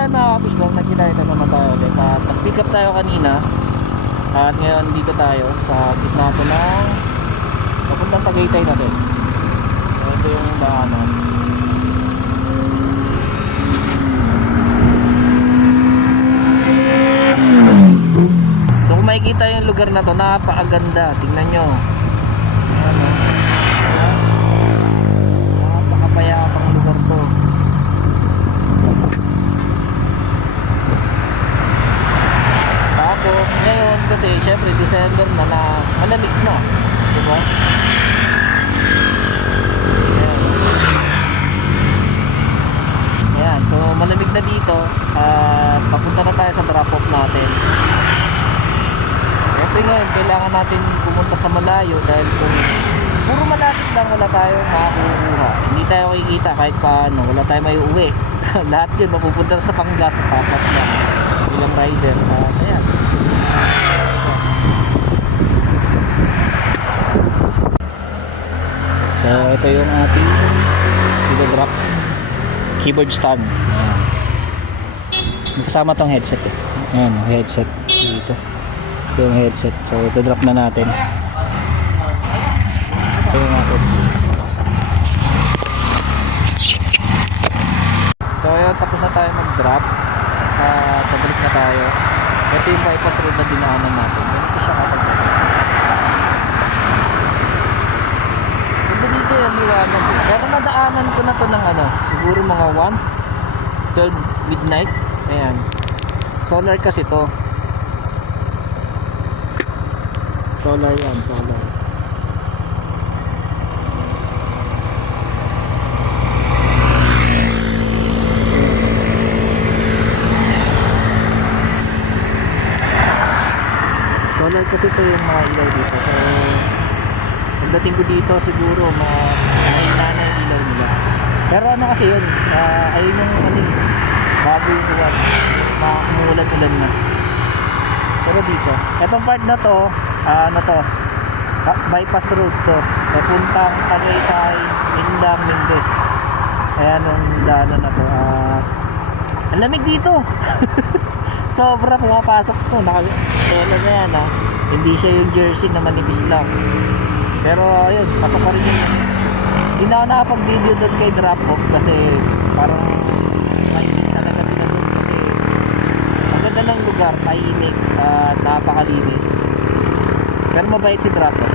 ayan mga kapisbang, nagkita naman tayo ulit. At nag-pick up tayo kanina. At ngayon dito tayo sa gitna ko ng papuntang Tagaytay na din. So, ito yung daanan. So kung makikita yung lugar na to, napakaganda. Tingnan nyo. Ano? Napakapayapang lugar to. Tapos ngayon kasi syempre December na malamig na, diba? Ayan, so malamig na dito at papunta na tayo sa drop off natin. Syempre ngayon kailangan natin pumunta sa malayo dahil kung puro malapit lang wala tayong makakuha, hindi tayo kikita kahit paano, wala tayong may uwi. Lahat yun mapupunta sa Pangas, papat na ilang rider. Ayan. So ito yung ating drop keyboard stand. May kasama tong headset eh. Ayan, headset dito. Ito yung headset. So ito drop na natin. Ito yung natin. So ayun, tapos na tayo mag-drop. Pabalik na tayo. Ito yung bypass road na dinaanan natin. Ito siya kapag dito yung liwanag. Pero nadaanan ko na to ng siguro mga 12 midnight. Ayan. Solar kasi to. Solar yan, solar. Solar kasi ito yung mga ilaw dito. So pagdating ko dito siguro mahina na yung ilaw nila. Pero kasi yun, ayun yung bago yung uwan, umuulan-ulan na. Pero dito etong part na to, bypass road to, papuntang Tagaytay, Indang, Mindes. Ayan yung daanan na to. Ang lamig dito. Sobra pumapasok ito. Nakatela na yan hindi siya yung jersey na manipis lang. Pero ayun, pasok pa rin yun. Hindi na ako nakapag-video doon kay drop off kasi parang mainit talaga sila doon kasi maganda ng lugar, mainit at napakalinis. Pero mabait si drop off.